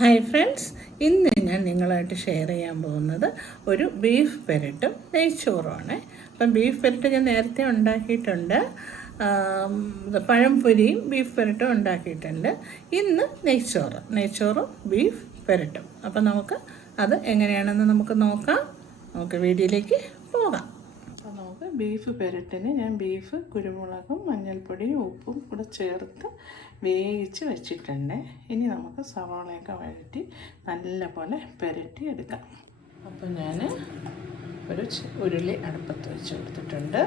Hi friends, ഇന്ന് ഞാൻ നിങ്ങളായിട്ട് ഷെയർ ചെയ്യാൻ പോകുന്നത് ഒരു ബീഫ് പെരട്ടും നെയ്ച്ചോറുമാണ്. അപ്പം ബീഫ് പെരട്ട് ഞാൻ നേരത്തെ ഉണ്ടാക്കിയിട്ടുണ്ട്, പഴംപൊരിയും ബീഫ് പെരട്ടും ഉണ്ടാക്കിയിട്ടുണ്ട്. ഇന്ന് നെയ്ച്ചോറും ബീഫ് പെരട്ടും. അപ്പം നമുക്ക് അത് എങ്ങനെയാണെന്ന് നമുക്ക് നോക്കാം. നമുക്ക് വീഡിയോയിലേക്ക് പോകാം. അപ്പോൾ നമുക്ക് ബീഫ് പെരട്ടിന് ഞാൻ ബീഫ് കുരുമുളകും മഞ്ഞൾപ്പൊടിയും ഉപ്പും കൂടെ ചേർത്ത് വേവിച്ച് വെച്ചിട്ടുണ്ട്. ഇനി നമുക്ക് സവാളയൊക്കെ വഴറ്റി നല്ലപോലെ പെരട്ടി എടുക്കാം. അപ്പോൾ ഞാൻ ഒരു ഉരുളി അടുപ്പത്ത് വെച്ച് കൊടുത്തിട്ടുണ്ട്.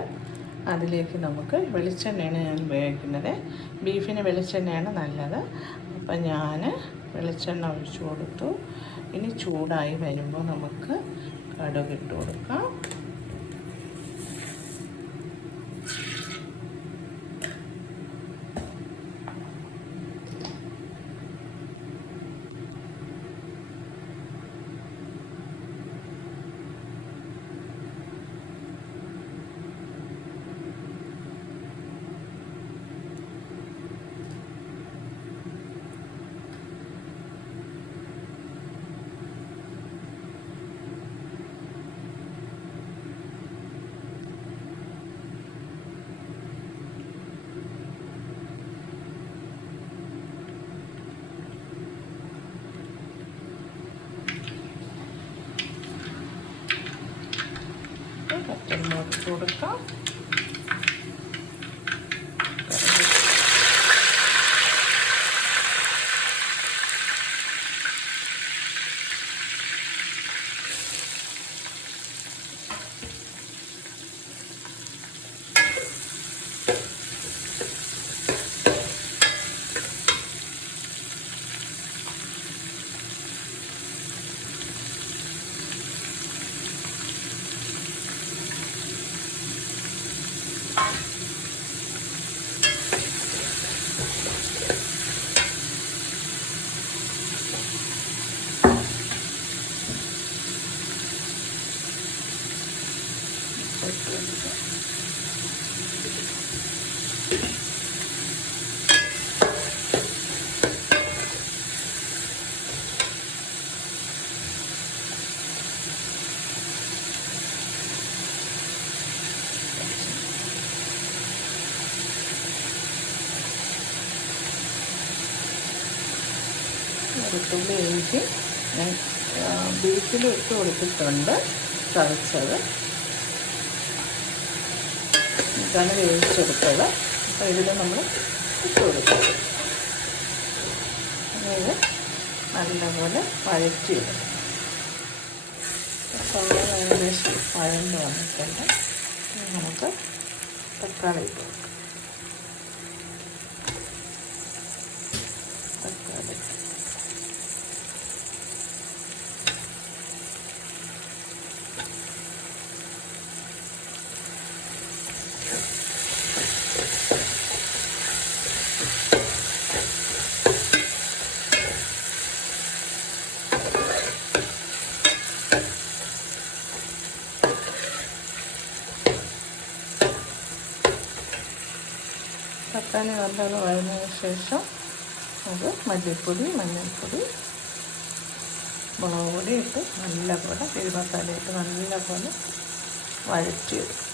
അതിലേക്ക് നമുക്ക് വെളിച്ചെണ്ണയാണ് ഞാൻ ഉപയോഗിക്കുന്നത്. ബീഫിന് വെളിച്ചെണ്ണയാണ് നല്ലത്. അപ്പം ഞാൻ വെളിച്ചെണ്ണ ഒഴിച്ചു കൊടുത്തു. ഇനി ചൂടായി വരുമ്പോൾ നമുക്ക് കടുകിട്ട് കൊടുക്കാം. പച്ചമുളക് കൊടുക്കാം. വെളുത്തുള്ളി ഇഞ്ചി ഞാൻ ബീഫിൽ ഇട്ട് കൊടുത്തിട്ടുണ്ട്, ചതച്ചത് ഇതാണ് വേവിച്ചെടുത്തത്. അപ്പോൾ ഇതിൽ നമ്മൾ ഇട്ട് കൊടുക്കും. ഇത് നല്ലപോലെ വഴറ്റിയെടുക്കും. സവാള ഏകദേശം വഴണ്ട് വന്നിട്ടുണ്ട്. നമുക്ക് തക്കാളി ഇട്ട് കൊടുക്കാം. തക്കാളി തക്കാളി നല്ലോണം വഴന്നതിന് ശേഷം അത് മല്ലിപ്പൊടി, മഞ്ഞൾപ്പൊടി, മുളക് പൊടി ഇട്ട് നല്ലപോലെ മസാലയിട്ട് നല്ലപോലെ വഴറ്റിയെടുക്കും.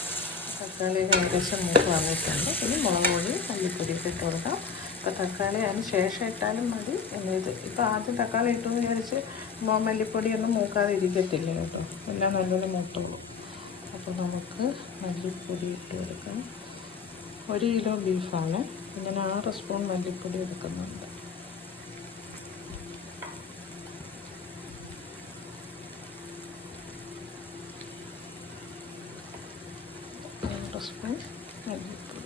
തക്കാളി ഏകദേശം മൂത്ത് വന്നിട്ടുണ്ട്. ഇനി മുളക് പൊടി, മല്ലിപ്പൊടിയൊക്കെ ഇട്ട് കൊടുക്കാം. ഇപ്പോൾ തക്കാളി അതിന് ശേഷം ഇട്ടാലും മതി. എന്നിട്ട് ഇപ്പോൾ ആദ്യം തക്കാളി ഇട്ടെന്ന് വിചാരിച്ച് മല്ലിപ്പൊടിയൊന്നും മൂക്കാതെ ഇരിക്കത്തില്ല കേട്ടോ, എല്ലാം നല്ലപോലെ മൂത്തോളും. അപ്പോൾ നമുക്ക് മല്ലിപ്പൊടി ഇട്ട് കൊടുക്കാം. 1 കിലോ ബീഫാണ്, ഞാൻ 6 സ്പൂൺ മല്ലിപ്പൊടി എടുക്കുന്നുണ്ട്. സ്പൂൺ മല്ലിപ്പൊടി.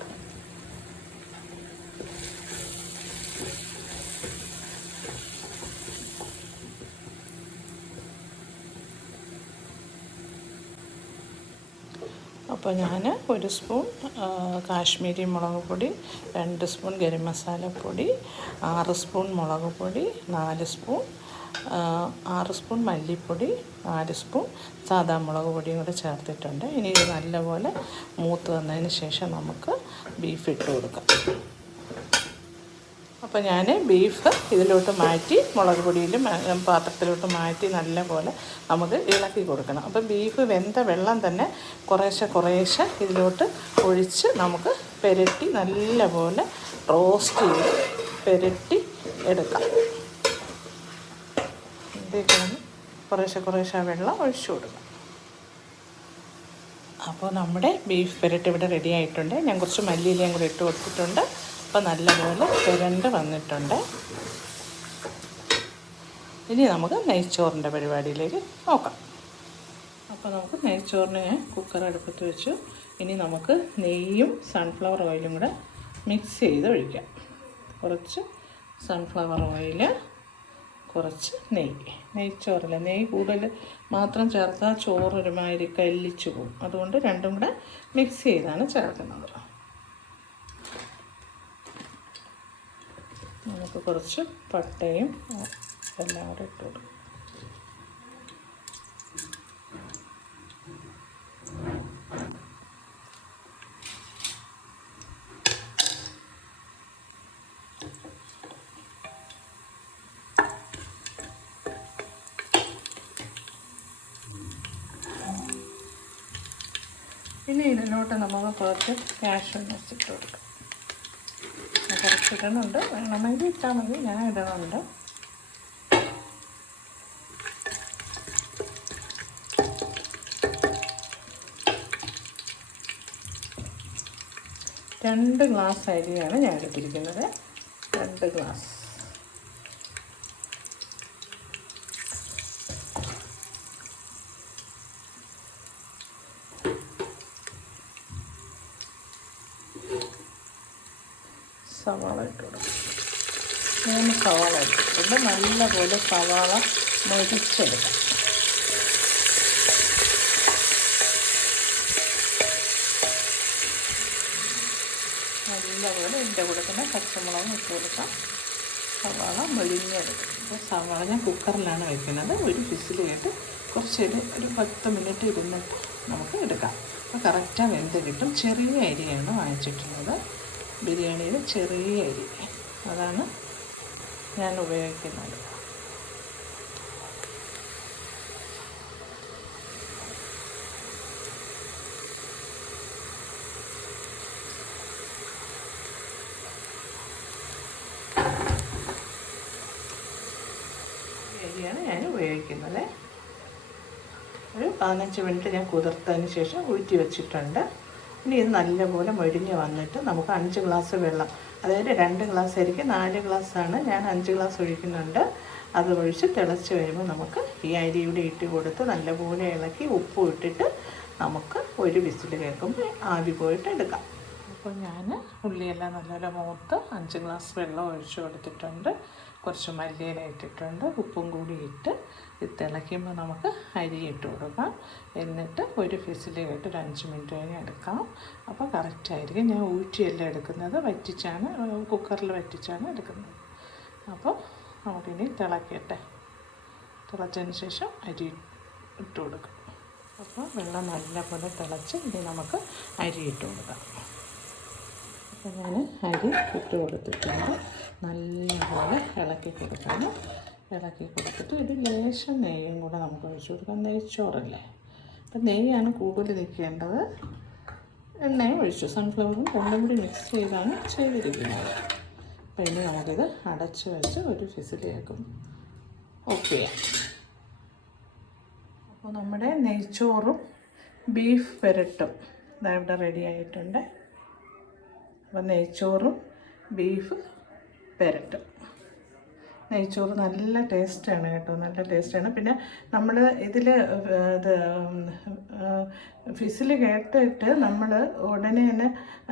അപ്പോൾ ഞാൻ 1 സ്പൂൺ കാശ്മീരി മുളക് പൊടി, 2 സ്പൂൺ ഗരം മസാലപ്പൊടി, 6 സ്പൂൺ മുളക് പൊടി, 4 സ്പൂൺ 6 സ്പൂൺ മല്ലിപ്പൊടി, 4 സ്പൂൺ സാദാ മുളക് പൊടിയും കൂടെ ചേർത്തിട്ടുണ്ട്. ഇനി ഇത് നല്ലപോലെ മൂത്ത് വന്നതിന് ശേഷം നമുക്ക് ബീഫ് ഇട്ട് കൊടുക്കാം. അപ്പോൾ ഞാൻ ബീഫ് ഇതിലോട്ട് മാറ്റി മുളക് പൊടിയിലും പാത്രത്തിലോട്ട് മാറ്റി നല്ലപോലെ നമുക്ക് ഇളക്കി കൊടുക്കണം. അപ്പോൾ ബീഫ് വെന്ത വെള്ളം തന്നെ കുറേശ്ശെ ഇതിലോട്ട് ഒഴിച്ച് നമുക്ക് പുരട്ടി നല്ലപോലെ റോസ്റ്റ് ചെയ്ത് പുരട്ടി എടുക്കാം. ഇതിലേക്കാണ് കുറേശ്ശെ വെള്ളം ഒഴിച്ചു കൊടുക്കാം. അപ്പോൾ നമ്മുടെ ബീഫ് പുരട്ടി ഇവിടെ റെഡി ആയിട്ടുണ്ട്. ഞാൻ കുറച്ച് മല്ലിയിലയും കൂടി ഇട്ട് കൊടുത്തിട്ടുണ്ട്. അപ്പോൾ നല്ലപോലെ പുരണ്ട് വന്നിട്ടുണ്ട്. ഇനി നമുക്ക് നെയ്ച്ചോറിൻ്റെ പരിപാടിയിലേക്ക് നോക്കാം. അപ്പോൾ നമുക്ക് നെയ്ച്ചോറിന് ഞാൻ കുക്കർ അടുപ്പത്ത് വെച്ചു. ഇനി നമുക്ക് നെയ്യും സൺഫ്ലവർ ഓയിലും കൂടെ മിക്സ് ചെയ്ത് ഒഴിക്കാം. കുറച്ച് സൺഫ്ലവർ ഓയിൽ, കുറച്ച് നെയ്ച്ചോറിൽ നെയ്യ് കൂടുതൽ മാത്രം ചേർത്താൽ ചോറ് ഒരുമാതിരി കല്ലിച്ചു പോകും. അതുകൊണ്ട് രണ്ടും കൂടെ മിക്സ് ചെയ്താണ് ചേർക്കുന്നത്. നമുക്ക് കുറച്ച് പട്ടയും എല്ലാം കൂടെ ഇട്ട് കൊടുക്കും. ഇനി ഇതിലോട്ട് നമുക്ക് കുറച്ച് കാഷ്യൂ നട്ട്സ് ഇട്ട് കൊടുക്കാം. കുറച്ച് ഇടുന്നുണ്ട്, വേണമെങ്കിൽ ഇട്ടാൽ മതി, ഞാൻ ഇടുന്നുണ്ട്. രണ്ട് ഗ്ലാസ് അരിയാണ് ഞാൻ എടുത്തിരിക്കുന്നത്. 2 ഗ്ലാസ്. സവാള ഇട്ട് കൊടുക്കും. 3 സവാള ഇട്ടിട്ടുണ്ട്. നല്ലപോലെ സവാള മൊരിച്ചെടുക്കാം. നല്ലപോലെ ഇതിൻ്റെ കൂടെ തന്നെ പച്ചമുളകും ഇട്ട് കൊടുക്കാം. സവാള മൊരിഞ്ഞെടുക്കും. അപ്പോൾ സവാള ഞാൻ കുക്കറിലാണ് വയ്ക്കുന്നത്. ഒരു വിസിൽ കേട്ട് കുറച്ച് ഒരു 10 മിനിറ്റ് ഇരുന്നിട്ട് നമുക്ക് എടുക്കാം. അപ്പോൾ കറക്റ്റാണ് വെന്ത് കിട്ടും. ചെറിയ അരിയാണ് വാങ്ങിച്ചിട്ടുള്ളത്. ബിരിയാണിയിൽ ചെറിയ അരി അതാണ് ഞാൻ ഉപയോഗിക്കുന്നത്. അരിയാണ് ഞാൻ ഉപയോഗിക്കുന്നത്. ഒരു 15 മിനിറ്റ് ഞാൻ കുതിർത്തതിന് ശേഷം ഊറ്റി വെച്ചിട്ടുണ്ട്. ഇനി ഇത് നല്ലപോലെ മൊരിഞ്ഞ് വന്നിട്ട് നമുക്ക് 5 ഗ്ലാസ് വെള്ളം, അതായത് 2 ഗ്ലാസ് അരിക്ക് 4 ഗ്ലാസ്സാണ്, ഞാൻ 5 ഗ്ലാസ് ഒഴിക്കുന്നുണ്ട്. അത് ഒഴിച്ച് തിളച്ച് വരുമ്പോൾ നമുക്ക് ഈ അരിയുടെ ഇട്ട് കൊടുത്ത് നല്ലപോലെ ഇളക്കി ഉപ്പും ഇട്ടിട്ട് നമുക്ക് ഒരു വിസിൽ കേൾക്കുമ്പോൾ ആവി പോയിട്ട് എടുക്കാം. അപ്പോൾ ഞാൻ ഉള്ളിയെല്ലാം നല്ലപോലെ മൂത്ത് 5 ഗ്ലാസ് വെള്ളം ഒഴിച്ച് കൊടുത്തിട്ടുണ്ട്. കുറച്ച് മല്ലിയില ഇട്ടിട്ടുണ്ട്. ഉപ്പും കൂടി ഇട്ട് ഇത് തിളയ്ക്കുമ്പോൾ നമുക്ക് അരി ഇട്ട് കൊടുക്കാം. എന്നിട്ട് ഒരു വിസിൽ കേട്ട് ഒരു 5 മിനിറ്റ് കഴിഞ്ഞ് എടുക്കാം. അപ്പോൾ കറക്റ്റായിരിക്കും. ഞാൻ ഊറ്റിയല്ല എടുക്കുന്നത്, കുക്കറിൽ വറ്റിച്ചാണ് എടുക്കുന്നത്. അപ്പോൾ നമുക്കിനി തിളയ്ക്കട്ടെ. തിളച്ചതിന് ശേഷം അരി ഇട്ട് കൊടുക്കും. അപ്പോൾ വെള്ളം നല്ലപോലെ തിളച്ച് ഇനി നമുക്ക് അരി ഇട്ട് കൊടുക്കാം. അപ്പോൾ ഞാൻ അരി ഇട്ട് കൊടുത്തിട്ടുണ്ട്. നല്ലപോലെ ഇളക്കി കൊടുക്കണം. ഇളക്കി കൊടുത്തിട്ട് ഇത് ലേശം നെയ്യും കൂടെ നമുക്ക് ഒഴിച്ചു കൊടുക്കാം. നെയ്ച്ചോറല്ലേ, അപ്പം നെയ്യാണ് കൂടുതൽ നിൽക്കേണ്ടത്. എണ്ണയും ഒഴിച്ചു, സൺഫ്ലവറും രണ്ടും കൂടി മിക്സ് ചെയ്താണ് ചെയ്തിരിക്കുന്നത്. അപ്പോൾ ഇനി നമുക്കിത് അടച്ച് വെച്ച് ഒരു വിസിൽ കേൾക്കും ഓഫ് ചെയ്യാം. അപ്പോൾ നമ്മുടെ നെയ്ച്ചോറും ബീഫ് പെരട്ടും ഇവിടെ റെഡി ആയിട്ടുണ്ട്. അപ്പോൾ നെയ്ച്ചോറും ബീഫ് പെരട്ടും. നെയ്ച്ചോറ് നല്ല ടേസ്റ്റാണ് കേട്ടോ, നല്ല ടേസ്റ്റാണ്. പിന്നെ നമ്മൾ ഇതിൽ ഇത് വിസിൽ കേട്ടിട്ട് നമ്മൾ ഉടനെ തന്നെ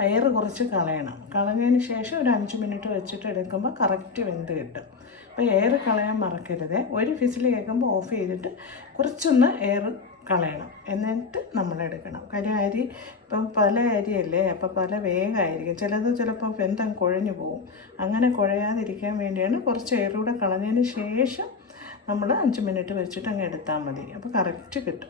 എയർ കുറച്ച് കളയണം. കളഞ്ഞതിന് ശേഷം ഒരു 5 മിനിറ്റ് വെച്ചിട്ട് എടുക്കുമ്പോൾ കറക്റ്റ് വെന്ത് കിട്ടും. അപ്പോൾ എയർ കളയാൻ മറക്കരുത്. ഒരു വിസിൽ കേൾക്കുമ്പോൾ ഓഫ് ചെയ്തിട്ട് കുറച്ചൊന്ന് എയർ കളയണം, എന്നിട്ട് നമ്മൾ എടുക്കണം. കാര്യം അരി ഇപ്പം പല അരിയല്ലേ, അപ്പോൾ പല വേഗമായിരിക്കും. ചിലപ്പോൾ വെന്തം കുഴഞ്ഞു പോകും. അങ്ങനെ കുഴയാതിരിക്കാൻ വേണ്ടിയാണ് കുറച്ച് എയർ കൂടെ കളഞ്ഞതിന് ശേഷം നമ്മൾ 5 മിനിറ്റ് വെച്ചിട്ട് അങ്ങ് എടുത്താൽ മതി. അപ്പോൾ കറക്റ്റ് കിട്ടും.